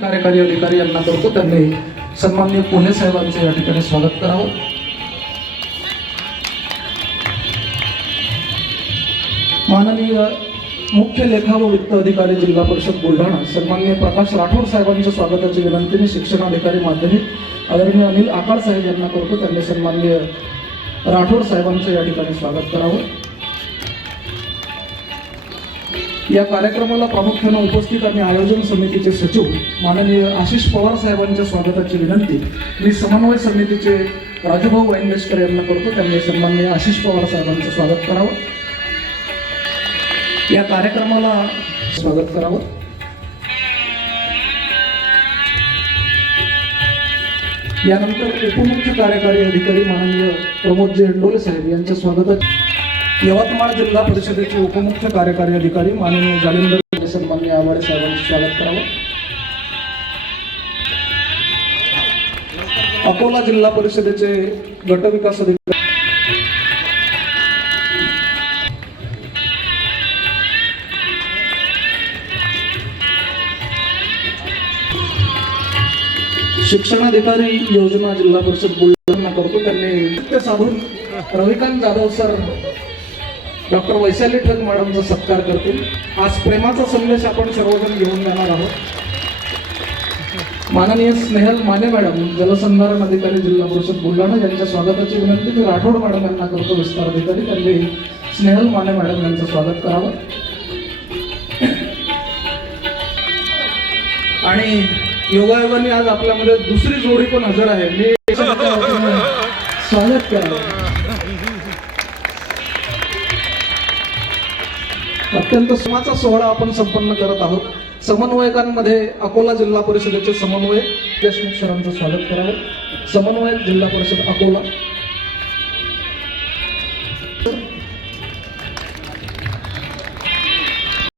कार्यकारी अधिकारी यांना करतो, त्यांनी सन्माननीय पुणे साहेबांचे या ठिकाणी स्वागत करावं. माननीय मुख्य लेखा व वित्त अधिकारी जिल्हा परिषद बुलढाणा सन्माननीय प्रकाश राठोड साहेबांच्या स्वागताची विनंती मी शिक्षणाधिकारी माध्यमिक आदरणीय अनिल आकाळ साहेब यांना करतो, त्यांनी सन्माननीय राठोड साहेबांचं या ठिकाणी स्वागत करावं. या कार्यक्रमाला प्रामुख्याने उपस्थित आणि आयोजन समितीचे सचिव माननीय आशिष पवार साहेबांच्या स्वागताची विनंती मी समन्वय समितीचे राजूभाऊ वाईनदेशकर यांना करतो, त्यांनी सन्माननीय आशिष पवार साहेबांचं स्वागत करावं. या कार्यक्रमाला स्वागत करावं. यानंतर उपमुख्य कार्यकारी अधिकारी माननीय प्रमोद जे इंडोले साहेब यांच्या स्वागतात यवतमाळ जिल्हा परिषदेचे उपमुख्य कार्यकारी अधिकारी माननीय जालिंदर सन्माननीय आवाडे साहेबांचे स्वागत करावं. अकोला जिल्हा परिषदेचे गटविकास अधिकारी शिक्षणाधिकारी योजना जिल्हा परिषद बुलढाणा करतो, त्यांनी ते साधून रविकांत जाधव सर डॉक्टर वैशाली ठग मॅडमचा सत्कार करतील. आज प्रेमाचा संदेश आपण सर्वजण घेऊन जाणार आहोत. माननीय स्नेहल माने मॅडम जलसंधारण अधिकारी जिल्हा परिषद बुलढाणा यांच्या स्वागताची विनंती मी राठोड मॅडम यांना करतो, विस्तार अधिकारी, त्यांनी स्नेहल माने मॅडम यांचं स्वागत करावं. आणि योगायोगाने आज आपल्यामध्ये दुसरी जोडी पण हजर आहे, मी स्वागत करावं. अत्यंत समाचा सोहळा आपण संपन्न करत आहोत. समन्वयकांमध्ये अकोला जिल्हा परिषदेचे समन्वयक देशमुख सरांचं स्वागत करावं. समन्वयक जिल्हा परिषद अकोला